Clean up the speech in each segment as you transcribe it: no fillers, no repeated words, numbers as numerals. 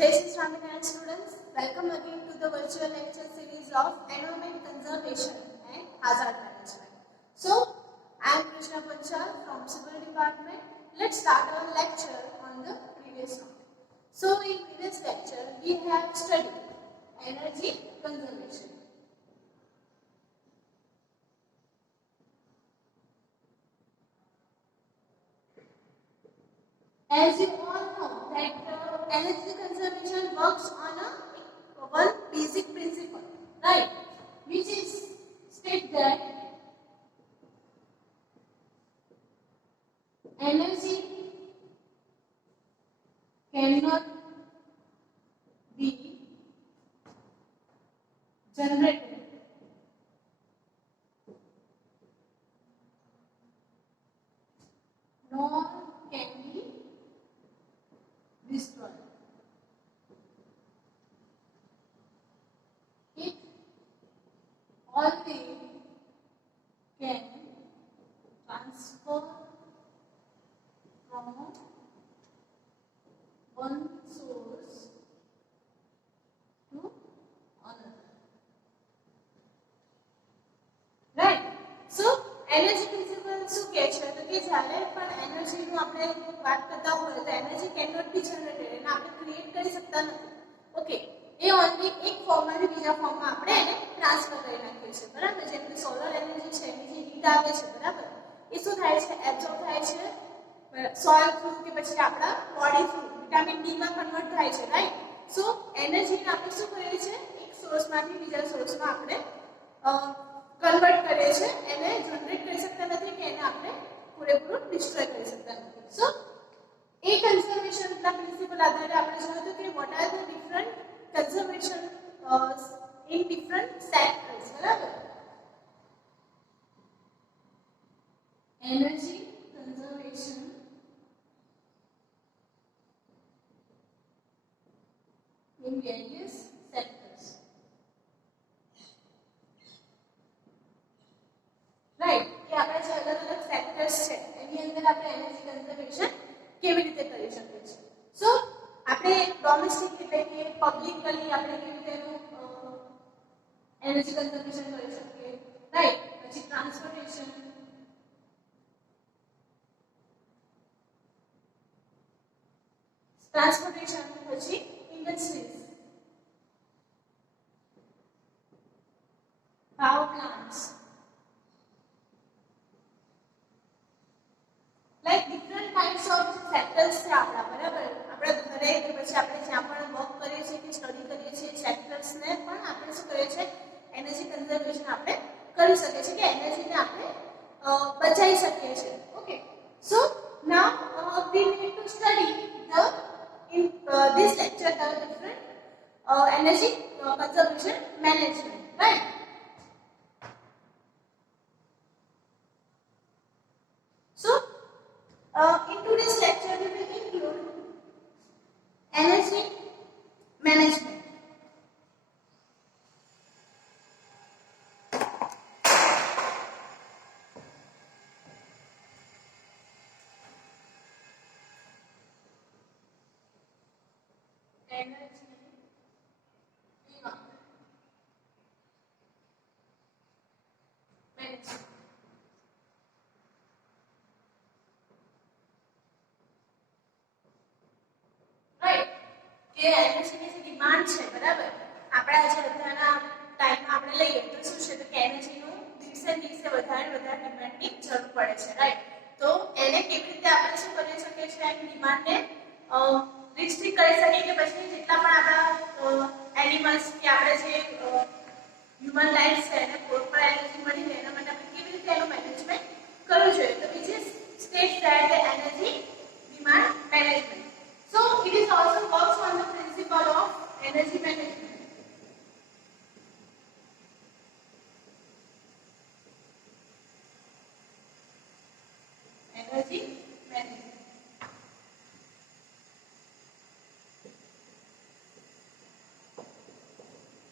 Jai Shri Swaminarayan students, welcome again to the virtual lecture series of Environment Conservation and Hazard Management. So, I am Krishna Panchal from Civil Department. Let's start our lecture on the previous topic. So, in previous lecture, we have studied energy conservation. As you all know that energy conservation works on one basic principle, right? Which is state that energy cannot be generated nor can be destroyed. It only can transfer from one source to another. Right? So, energy principle શું કહે છે તો કે જ્યારે પણ એનર્જીનું આપણે વાત કરતા હોય તો એનર્જી કેનોટ બી જનરેટેડ એને આપણે ક્રિએટ કરી શકતા નથી. ઓકે, એ ઓનલી એક ફોર્મમાંથી બીજા ફોર્મમાં આપણે એને ટ્રાન્સફર કરી નાખીએ છીએ, બરાબર? જેમ કે સોલર એનર્જી છે એની જે હીટ આવે છે, બરાબર, એ શું થાય છે? એબ્ઝોર્બ થાય છે સોઇલ થ્રુ કે પછી આપણા બોડી થ્રુ વિટામિન ડી માં કન્વર્ટ થાય છે, રાઈટ? સો એનર્જીને આપણે શું કરીએ છીએ? એક સોર્સમાંથી બીજા સોર્સમાં આપણે કન્વર્ટ કરીએ છીએ, એને જનરેટ કરી શકતા નથી કે એને આપણે પૂરેપૂરું ડિસ્ટ્રોય કરી શકતા નથી. સો એ કન્ઝર્વેશનના પ્રિન્સિપલ આધારે આપણે જોયું હતું કે what are the different conservation in different sectors, બરાબર? Energy conservation in various sectors. Right? કે આપણે જે અલગ અલગ સેક્ટર્સ છે એની અંદર આપણે એનર્જી કન્ઝર્વેશન કેવી રીતે કરી શકીએ છીએ. સો આપણે ડોમેસ્ટિક એટલે કે પબ્લિકલી આપણે કેવી રીતે એનર્જી કન્ઝર્વેશન કરી શકીએ, રાઈટ? પછી ટ્રાન્સપોર્ટેશન, પછી industries, power plants, like different kinds of sectors છે આપણા, બરાબર? આપણે ઘરે કે પછી આપણે જ્યાં પણ વર્ક કરીએ છીએ કે સ્ટડી કરીએ છીએ સેક્ટર્સ ને પણ આપણે શું કરીએ છીએ? એનર્જી કન્ઝર્વેશન આપણે કરી શકીએ છીએ કે એનર્જીને આપણે બચાવી શકીએ છીએ. ઓકે, સો નાઉ we need to study the in this lecture the different energy conservation management, right? So in today's lecture we will include energy management. Energy management. Right? કે એનર્જીની જે ડિમાન્ડ છે, બરાબર? આપણા જે અત્યારના ટાઈમમાં આપણે લઈએ તો શું છે તો કે એનર્જીનું દિવસે દિવસે વધારે ડિમાન્ડની જરૂર પડે છે, રાઈટ? તો એને કેવી રીતે આપણે શું કરી શકીએ છીએ? એની ડિમાન્ડને રિસ્ટ્રિક્ટ કરી શકીએ કે પછી જેટલા પણ આપણા એનિમલ્સ કે આપણે જે હ્યુમન લાઈફ છે એને પ્રોપર એનર્જી મળી રહે એના માટે આપણે કેવી રીતે એનું મેનેજમેન્ટ કરવું જોઈએ? તો which is state that the energy demand management. So it is also works on the principle of energy management. Energy management.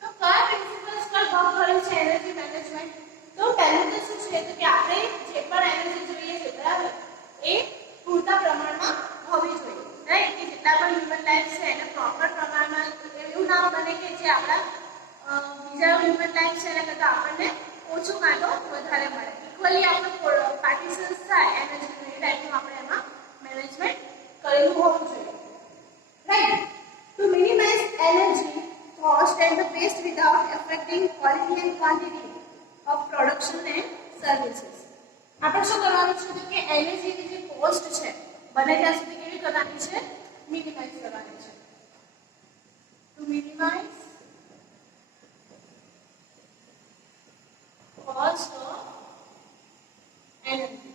તો કયા પ્રિન્સિપલ્સ પર વર્ક કરે છે એનર્જી મેનેજમેન્ટ? તો પહેલું તો શું છે તો કે આપણે જે પણ એનર્જી જોઈએ છે, બરાબર, એ પૂરતા પ્રમાણમાં હોવી જોઈએ, રાઈટ? કે જેટલા પણ હ્યુમન લાઈફ છે એને પ્રોપર પ્રમાણમાં પ્રમાણમાં એવું ના બને કે જે આપણા બીજા હ્યુમન લાઈફ છે એના કરતાં આપણને ઓછું કાં તો વધારે મળે. ઇક્વલી આપણે પાર્ટિશન્સ થાય એનર્જી એ ટાઈપનું આપણે એમાં મેનેજમેન્ટ કરેલું હોવું જોઈએ. Right. To minimize energy cost and the waste without affecting quality and quantity of production and services. આપણે શું કરવાનું છે કે એનર્જીની જે કોસ્ટ છે બને ત્યાં સુધી કેવી કરવાની છે? મિનિમાઇઝ કરવાની છે. To minimize cost of energy.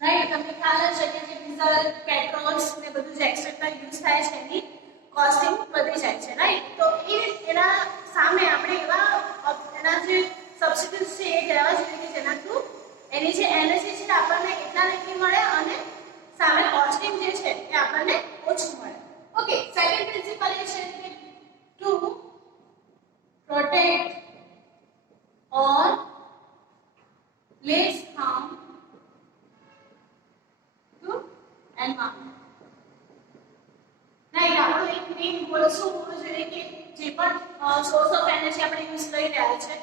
Right. તમને ખ્યાલ છે કે જે ડીઝલ, પેટ્રોલ્સ ને બધું જે એક્સેટ્રા યુઝ થાય છે એની કોસ્ટિંગ વધી જાય છે. રાઈટ. તો એના સામે આપણે એના જે સબસ્ટિટ્યુટ્સ છે એ લેવા જોઈએ કે જેના થ્રુ એની જે એનર્જી છે આપણને એટલા નથી મળે અને સામે કોસ્ટિંગ જે છે એ આપણને ઓછું મળે. ઓકે. સેકન્ડ પ્રિન્સિપલ એ છે કે to protect or less harm to environment. નહીં આપણો એક મેઇન ગોલ શું હોવો જોઈએ કે જે પણ સોર્સ ઓફ એનર્જી આપણે યુઝ કરી રહ્યા છે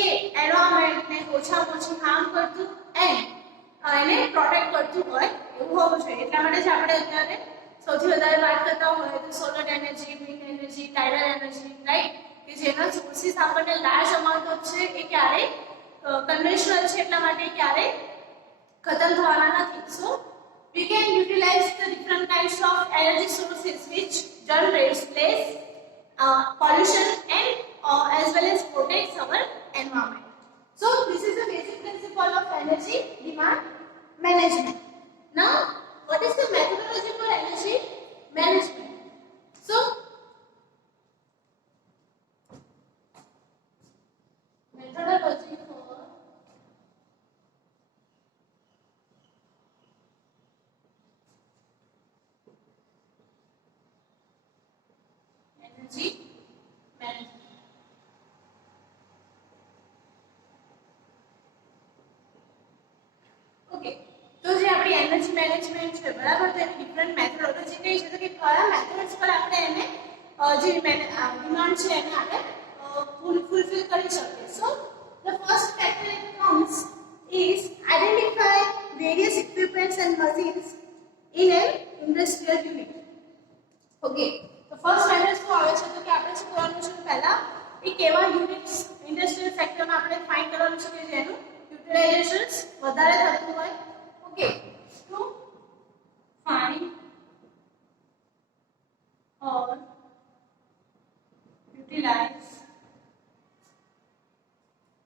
એ એન્વાયરમેન્ટને ઓછામાં ઓછું હાર્મ કરતું એને પ્રોટેક્ટ કરતું હોય એવું હોવું જોઈએ. એટલા માટે જ આપણે અત્યારે સૌથી વધારે વાત કરતા હોય તો solar energy, wind energy, tidal energy, right, કે જેના સોર્સિસ આપણને લાર્જ અમાઉન્ટ ઓફ છે એ ક્યારેય કન્વેન્શનલ છે એટલા માટે ક્યારેય ખતમ થવાના નથી. સો we can utilize the different kinds of energy sources which generates less pollution and as well as protects our environment. So this is the basic principle of energy demand management. Now what is the methodology for energy management? So methodology for energy management. Okay. તો જે આપણી energy management છે બરાબર, તો એની different methodology કઈ છે તો કે કયા મેથડ્સ પર આપણે એને જે ડિમાન્ડ છે એને આપણે ફૂલફિલ કરી શકીએ. સો the first factor it comes is identify various equipments and machines in an industrial unit. Okay. તો ફર્સ્ટ મેથડ શું આવે છે તો કે આપણે શું કરવાનું છે પહેલા એક એવા યુનિટ્સ ઇન્ડસ્ટ્રીયલ સેક્ટરમાં આપણે ફાઇન્ડ કરવાનું છે કે જેનું યુટિલાઇઝેશન વધારે થતું હોય. Okay. To find or utilize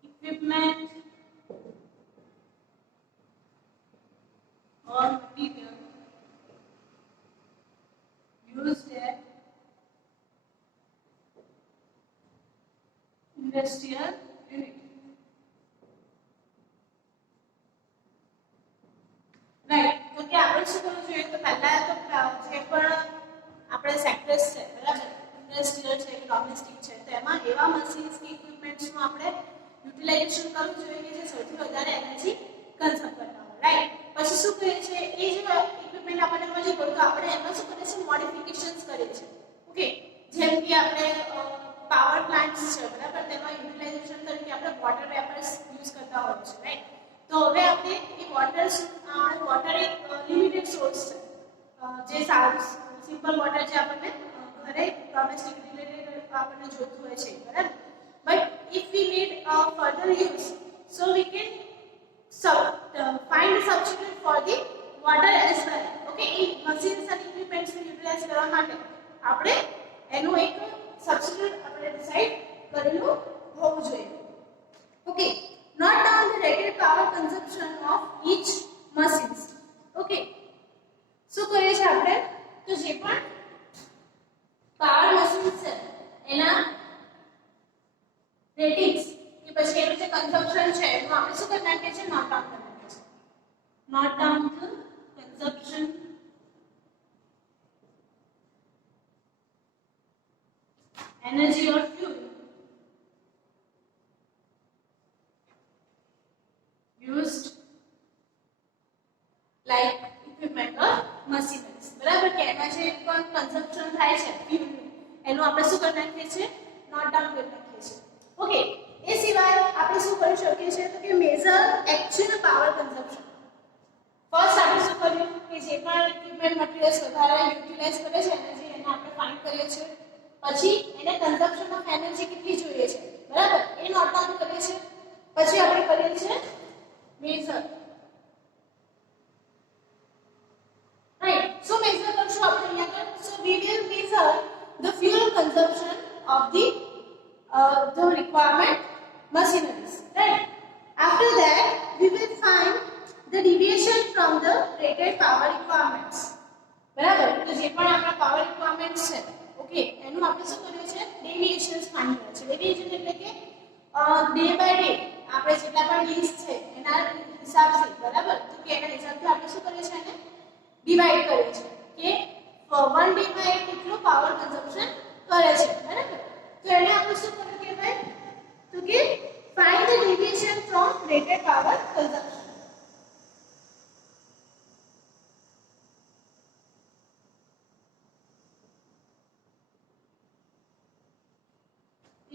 equipment or material used at industrial unit. Right. તો કે આપણે શું કરવું જોઈએ તો પહેલા તો જે પણ આપણે સેક્ટર્સ છે બરાબર, ઇન્ડસ્ટ્રીયલ છે કે ડોમેસ્ટિક છે, તો એમાં એવા મશીન્સ કે ઇક્વિપમેન્ટ્સનું આપણે યુટિલાઇઝેશન કરવું જોઈએ કે જે સૌથી વધારે એનર્જી કન્ઝર્વ કરતા હોય. રાઈટ. પછી શું કરીએ છીએ એ જે ઇક્વિપમેન્ટ આપણને મળી ગયું તો આપણે એમાં શું કરીએ છીએ મોડિફિકેશન્સ કરીએ છીએ. ઓકે. જેમ કે આપણે પાવર પ્લાન્ટ્સ છે બરાબર, તેમાં યુટિલાઇઝેશન તરીકે આપણે વોટર વેપર્સ યુઝ કરતા હોઈએ છીએ. રાઈટ. તો હવે આપણે એ વોટર એક લિમિટેડ સોર્સ છે જે સારું સિમ્પલ વોટર જે આપણને ઘરે ડોમેસ્ટિક રિલેટેડ આપણને જોઈતું હોય છે બરાબર. But if we need further use so we can find a substitute for the water as well. Okay. એ મશીન્સ અને ઇક્વિપમેન્ટ્સને યુટિલાઇઝ કરવા માટે આપણે એનું એક સબસ્ટિટ્યુટ આપણે ડિસાઈડ કરેલું હોવું જોઈએ. Okay. Note down the rated power consumption of each machines. Okay. શું કરીએ છીએ આપણે તો જે પણ પાવર મશીન છે એના રેટિંગ્સ કે પછી એનું જે કન્ઝમ્પશન છે એનું આપણે શું કરી નાખીએ છીએ નોટ ડાઉન કરી નાખીએ છીએ. Note down the consumption energy or fuel used like equipment or machineries. બરાબર કે એમાં જે પણ કન્ઝમ્પશન થાય છે ફ્યુલનું એનું આપણે શું કરી નાખીએ છીએ, નોટ ડાઉન કરી નાખીએ છીએ. ઓકે, એ સિવાય આપણે શું કરી શકીએ છીએ તો કે measure actual power consumption. First આપણે શું કર્યું કે જે પણ ઇક્વિપમેન્ટ મટીરીયલ્સ વધારે યુટિલાઇઝ કરે છે એનર્જી એને આપણે ફાઇન્ડ કરીએ છીએ. પછી એને કન્ઝમ્પશન ઓફ એનર્જી કેટલી જોઈએ છે, બરાબર, એ નોટ ડાઉન કરીએ છીએ. પછી આપણે કરીએ છીએ મેઝર. રાઈટ, સો મેઝર કરશું આપણે અહીંયા આગળ. So we will measure the fuel consumption of the requirement machineries, right? After that we will find the deviation from the rated power requirements. બરાબર, તો જે પણ આપણા પાવર રિક્વાયરમેન્ટ્સ છે, ઓકે, એનું આપણે શું કર્યું છે, ડેવિએશન્સ ફાઇન્ડ કર્યા છે. ડેવિએશન એટલે કે ડે બાય ડે આપણે જેટલા પણ ડેઝ છે એના હિસાબથી, બરાબર, તો કે એના હિસાબથી આપણે શું કરીએ છીએ, એને ડિવાઇડ કરીએ છીએ કે 1 ડે માં એ કેટલું પાવર કન્ઝમ્પશન કરે છે, બરાબર. તો એને આપણે શું કરવું કે ભાઈ, તો કે find the deviation from rated power consumption.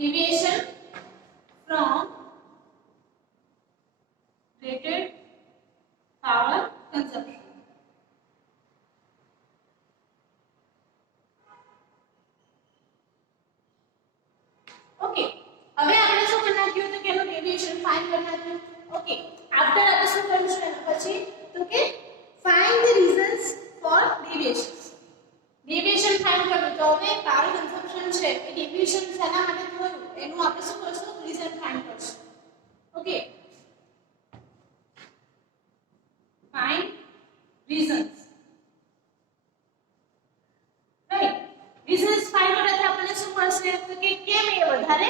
Deviation from rated power consumption. Okay, હવે આપણે શું કરી નાખ્યું તો કે એનું ડેવિએશન ફાઇન્ડ કરી નાખ્યું. ઓકે, આફ્ટર આપણે શું કરીશું એના પછી તો કે find the reasons for deviations. Deviation find કરવું તો હવે પાવર કન્ઝમ્પશન છે એ ડેવિએશન શેના માટે થયું એનું આપણે શું કરશું, રીઝન ફાઇન્ડ કરશું. Okay, find reasons. Right, reasons find કરવાથી આપણને શું મળશે તો કે કેમ એ વધારે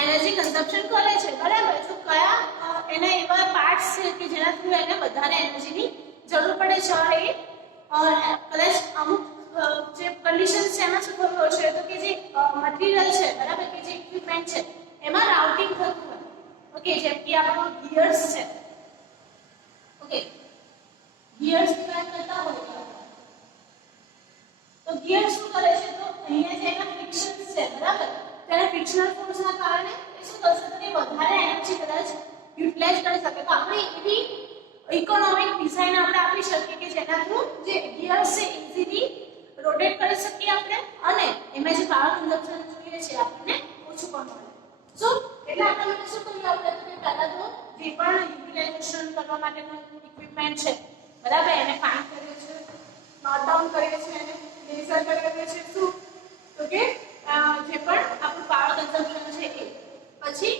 એનર્જી કન્ઝમ્પશન કરે છે, બરાબર. તો કયા એના એવા પાર્ટ્સ છે કે જેના થ્રુ એને વધારે એનર્જીની જરૂર પડે છે. કદાચ અમુક જે કન્ડિશન્સ છે એમાં શું થયું છે તો કે જે મટીરીયલ છે, બરાબર, કે જે ઇક્વિપમેન્ટ છે એમાં રાઉટિંગ થતું હોય. ઓકે, જેમ કે આપણો ગિયર્સ છે. ઓકે, ગિયર્સ ડિવાઇડ કરતા હોય તો ગિયર શું કરે છે તો અહીંયા જે એના ફ્રિક્શન્સ છે, બરાબર, તેના ફ્રિક્શનલ ફોર્સના કારણે એ શું થશે તો કે વધારે એનર્જી કદાચ યુટિલાઇઝ કરી શકે. તો આપણે એવી ઇકોનોમિક ડિઝાઇન આપણે આપી શકીએ કે જેના થ્રુ જે ગિયર્સ છે ઇઝીલી રોટેટ કરી શકીએ આપણે અને એમાં જે પાવર કન્ઝમ્પશન જોઈએ છે આપણને ઓછું પણ મળે. સો એટલે આપણા માટે શું કર્યું આપણે તો કે પહેલા તો જે પણ યુટિલાઇઝેશન કરવા માટેનો ઇક્વિપમેન્ટ છે, બરાબર, એને ફાઇન્ડ કર્યો છે, નોટ ડાઉન કરીએ છીએ, એને મેઝર કરીએ છીએ. શું તો કે જે પણ આપણું પાવર કન્ઝમ્પશન છે એ પછી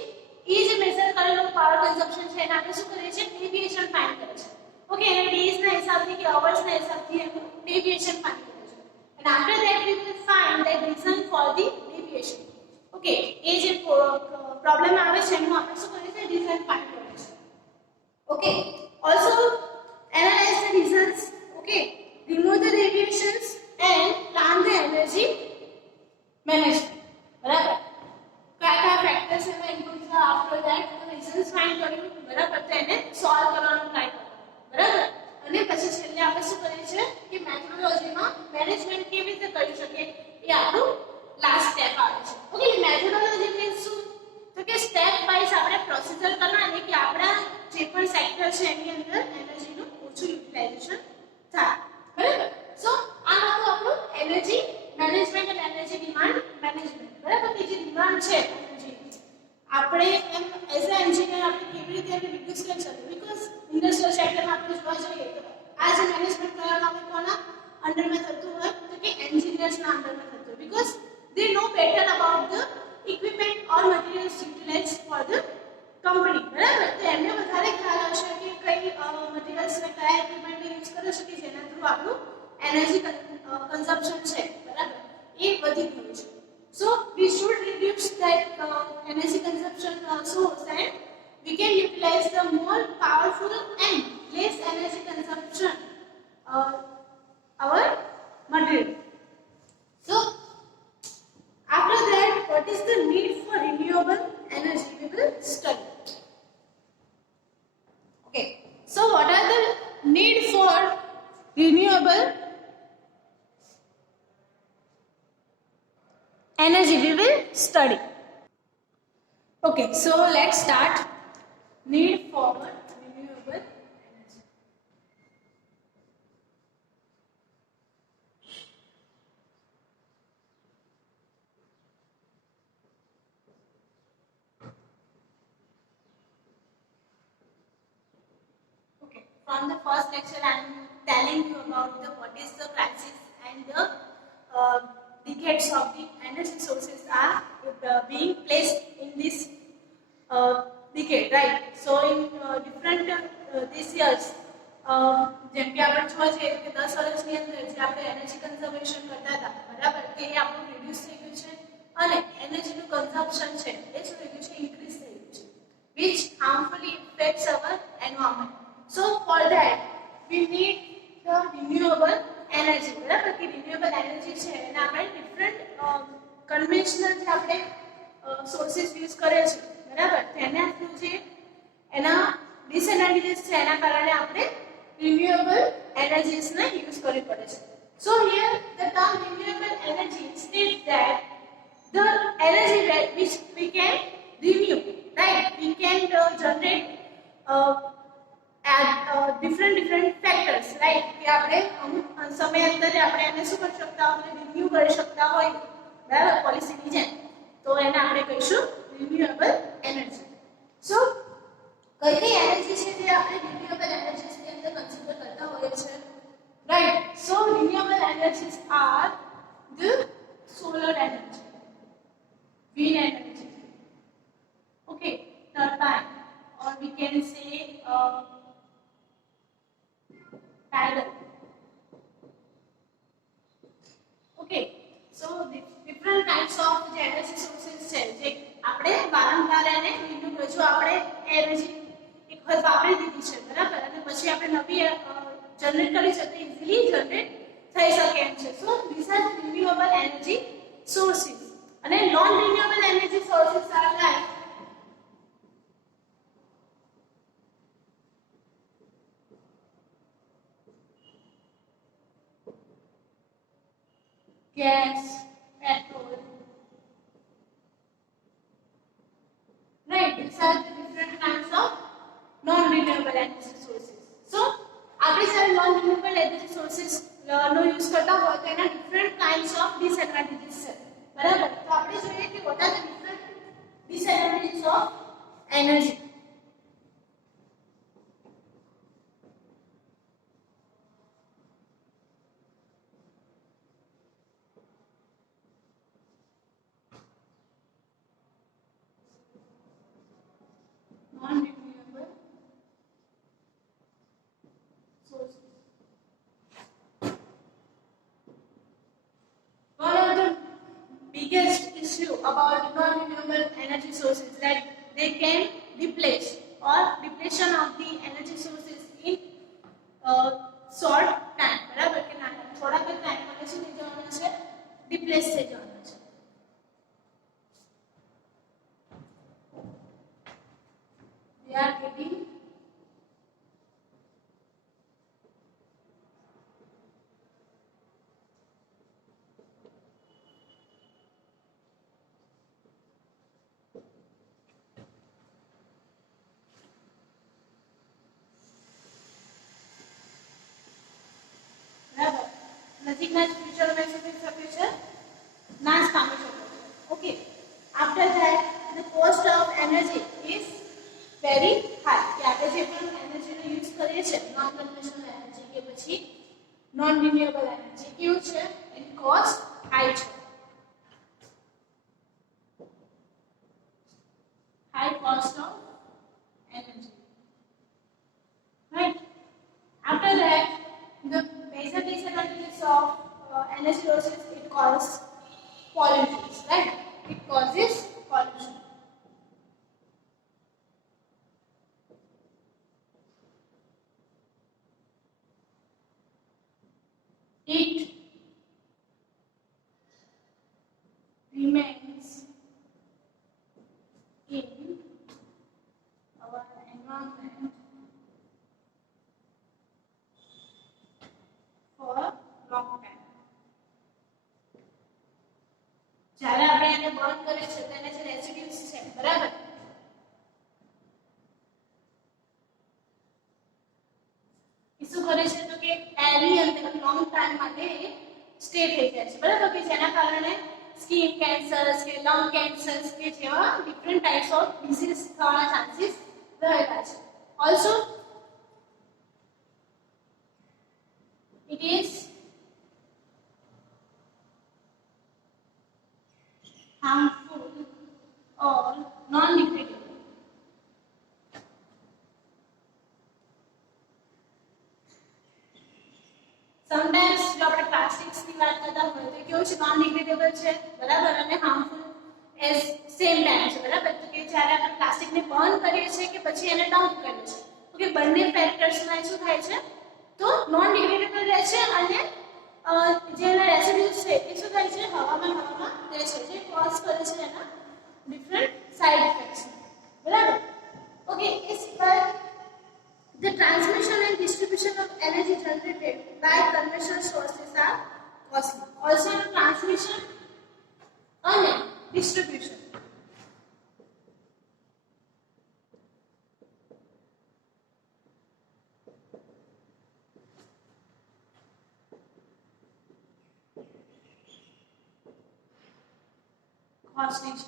એ જે મેઝર કરેલું પાવર કન્ઝમ્પશન છે એને આપણે શું કરીએ છીએ, ડેવિએશન ફાઇન્ડ કરીએ છીએ. ઓકે, એને ડેઝના હિસાબથી કે અવર્સના હિસાબથી એનું ડેવિએશન ફાઇન્ડ કરીએ છીએ. And after that we will find the reason for the deviation. Okay, એ જે પ્રોબ્લેમ આવે છે એનું આપણે શું કરીએ છીએ, રીઝન ફાઇન્ડ કરીએ છીએ. Okay, also analyze the reasons. Okay, remove the deviations and plan the energy management. બરાબર, કયા ફેક્ટર્સ એમાં ઇન્ક્લુડ છે. આફ્ટર ધેટ રીઝન્સ ફાઇન્ડ કર્યું, બરાબર, તો એને સોલ્વ કરવાનો ટ્રાય કરો, બરાબર. અને પછી છેલ્લે આપણે શું કરીએ છીએ કે મેથોડોલોજીમાં મેનેજમેન્ટ કેવી રીતે કરી શકીએ એ આપણું લાસ્ટ સ્ટેપ આવે છે. ઓકે, મેથોડોલોજી મીન્સ શું તો કે સ્ટેપ વાઇઝ આપણે પ્રોસિજર કરવાની કે આપણા જે પણ સેક્ટર છે એની અંદર એનર્જીનું ઓછું યુટિલાઇઝેશન થાય, બરાબર. સો આ હતું આપણું એનર્જી મેનેજમેન્ટ અને એનર્જી ડિમાન્ડ મેનેજમેન્ટ, બરાબર. કે જે ડિમાન્ડ છે એનર્જી આપણે એમ એઝ અ એન્જિનિયર આપણે કેવી રીતે એને રિડ્યુસ કરી શકીએ. બીકોઝ ઇન્ડસ્ટ્રીયલ સેક્ટરમાં આપણે જોવા જઈએ તો આ જે મેનેજમેન્ટ કરવાનું આપણે કોના અંડરમાં થતું હોય તો કે એન્જિનિયર્સના અંડરમાં થતું હોય. Because they know better about the equipment or materials utilized for the company, બરાબર. તો એમને વધારે ખ્યાલ હશે કે કઈ મટીરીયલ્સ ને કયા ઇક્વિપમેન્ટ યુઝ કરી શકે જેના થ્રુ આપણું એનર્જી કન્ઝમ્પશન છે, બરાબર, એ વધી ગયું છે. So we should reduce that energy consumption source and we can utilize the more powerful and less energy consumption our material. So after that, what is the need for renewable energy? We will study. Okay. So what are the need for renewable energy we will study. Okay, so let's start. Need for renewable energy. Okay, from the first lecture I am telling you about the what is the crisis and the decades of the energy sources are being placed in this decade, right? So in different these years, જેમ કે આપણે જોવા જઈએ કે 10 વર્ષની અંદર જે આપણે એનર્જી કન્ઝર્વેશન કરતા હતા બરાબર કે એ આપણું રિડ્યુસ થઈ ગયું છે અને એનર્જીનું કન્ઝમ્પશન છે એ શું થઈ ગયું છે ઇન્ક્રીઝ થઈ ગયું છે which harmfully affects our environment. So for that we need the renewable energy, બરાબર કે renewable energy છે એના આપણે ડિફરન્ટ કન્વેન્શનલ જે આપણે સોર્સિસ યુઝ કરે છે બરાબર તેના થ્રુ જે એના ડિસએડવાન્ટેજીસ છે એના કારણે આપણે renewable energies ને યુઝ કરવી પડે છે. So here the term renewable energy states that the energy that which we can renew, right? We can generate different factors, right? કે આપણે અમુક સમયાંતરે આપણે એને શું કરી શકતા હોય રિન્યુ કરી શકતા હોય બરાબર પોલિસીની જેમ તો એને આપણે કહીશું renewable energy. So કઈ એનર્જી છે જે આપણે renewable energies ની અંદર કન્સિડર કરતા હોઈએ છે, right? So renewable energies are the solar energy, wind energy, okay, turbine, or we can say tidal. Okay, so the different types of the energy sources છે જે આપણે વારંવાર એને રિન્યુ કરજો આપણે એનર્જી એક વખત વાપરી દીધી છે બરાબર અને પછી આપણે નવી જનરેટ કરી છે તો ઇઝીલી જનરેટ થઈ શકે એમ છે. So this are renewable energy sources અને non renewable energy sources are like gas, petrol, right? These are the different kinds of non-renewable energy sources. So, આપણે જ્યારે non-renewable energy sources નો યુઝ કરતા હોય તો એના different kinds of disadvantages છે બરાબર તો આપણે જોઈએ કે what are the different disadvantages of energy. Non-renewable sources. One of the biggest issue about non-renewable energy sources that they can deplete or depletion of the energy sources in short time બરાબર કે ના થોડા કે ટાઈમ માટે શું થઈ જવાના છે ડિપ્લેસ થઈ જવાના છે. They are getting બરાબર નજીકના જ ફ્યુચરમાં શું થઈ શકે છે નાશ પામી શકે છે. Okay after that the cost of energy is very high કે આપણે જે પણ એનર્જીનો યુઝ કરીએ છીએ નોન કન્વેન્શનલ એનર્જી કે પછી નોન રિન્યુએબલ એનર્જી કેવું છે એની કોસ્ટ હાઈ છે. High cost of energy, right? After that, the major disadvantages of energy sources, it causes pollution, right? It causes pollution. It remains in our environment for long time. જ્યારે વેરી અને long time માટે સ્ટે થઈ જાય છે બરાબર કે જેના કારણે સ્કિન કેન્સર કે લંગ કેન્સર કે જેવા ડિફરન્ટ ટાઈપ્સ ઓફ ડિસીઝ થવાના ચાન્સીસ રહેલા છે. Also it is harmful or non-degradable. Sometimes જો આપણે પ્લાસ્ટિક્સ ની વાત કરતા હોય તો કેવું છે નોન ડિગ્રેડેબલ છે બરાબર અને હાર્મફુલ એઝ સેમ ટાઈમ છે બરાબર તો કે જ્યારે આપણે પ્લાસ્ટિક ને બર્ન કરીએ છીએ કે પછી એને ડમ્પ કરીએ છીએ ઓકે બંને ફેક્ટર્સમાં શું થાય છે તો નોન ડિગ્રેડેબલ રહે છે અને જે એના રેસિડ્યુઝ છે એ શું થાય છે હવામાં રહે છે જે કોઝ કરે છે એના ડિફરન્ટ સાઇડ ઇફેક્ટ્સ બરાબર ઓકે इस पर the transmission and distribution of energy generated by conventional sources are costly. Also transmission and distribution costly છે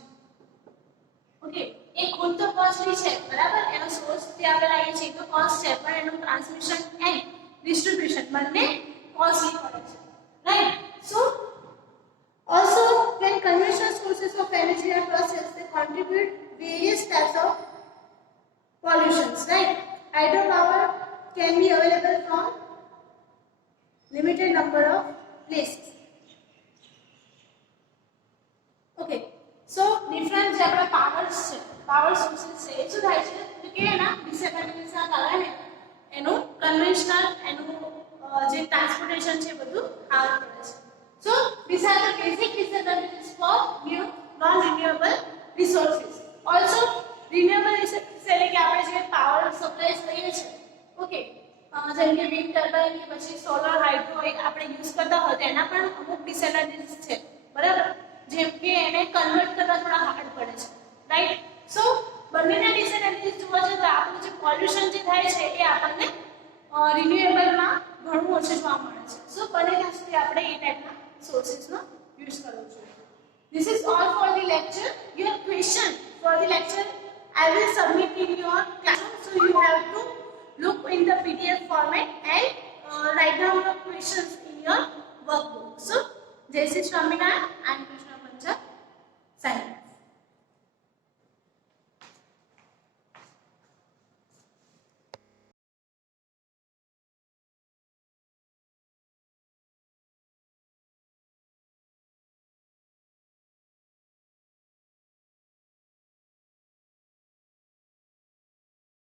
ઓકે એ ખુદ તો કોસ્ટલી છે બરાબર એનો સોર્સ જે આપણે લાવીએ છીએ તો કોસ્ટ છે પણ એનું ટ્રાન્સમિશન એન્ડ ડિસ્ટ્રીબ્યુશન બંને કોસ્ટલી પડે છે right so also when conventional sources of energy are processed they contribute various types of pollutions right hydropower can be available from limited number of places okay so different જે આપણા પાવર્સ છે power sources છે એ શું થાય છે તો કે એના ડિસએડવાન્ટેજીસ ના કારણે એનું કન્વેન્શનલ એનું જે ટ્રાન્સપોર્ટેશન છે બધું હાર્મ કરે છે so these are the basic disadvantages for new non renewable resources also renewable resources એટલે કે આપણે જે પાવર સપ્લાય કરીએ છીએ ઓકે જેમ કે વિન્ડ ટર્બાઇન કે પછી સોલર હાઇડ્રો આપણે યુઝ કરતા હોય તો એના પણ અમુક ડિસએડવાન્ટેજીસ છે બરાબર જેમ કે એને કન્વર્ટ કરવા થોડા હાર્ડ પડે છે રાઈટ સો બંનેના ડિસએડવાન્ટેજીસ જોવા જઈએ તો આપણું જે પોલ્યુશન જે થાય છે એ આપણને રિન્યુએબલમાં ઘણું ઓછું જોવા મળે છે સો બને ત્યાં સુધી આપણે એ ટાઈપના સોર્સિસનો યુઝ કરવો જોઈએ This is all for the lecture. Your question for the lecture I will submit in your classroom. So you have to look in the PDF format and write down your questions in your workbook. So, Jai Shri Swaminarayan and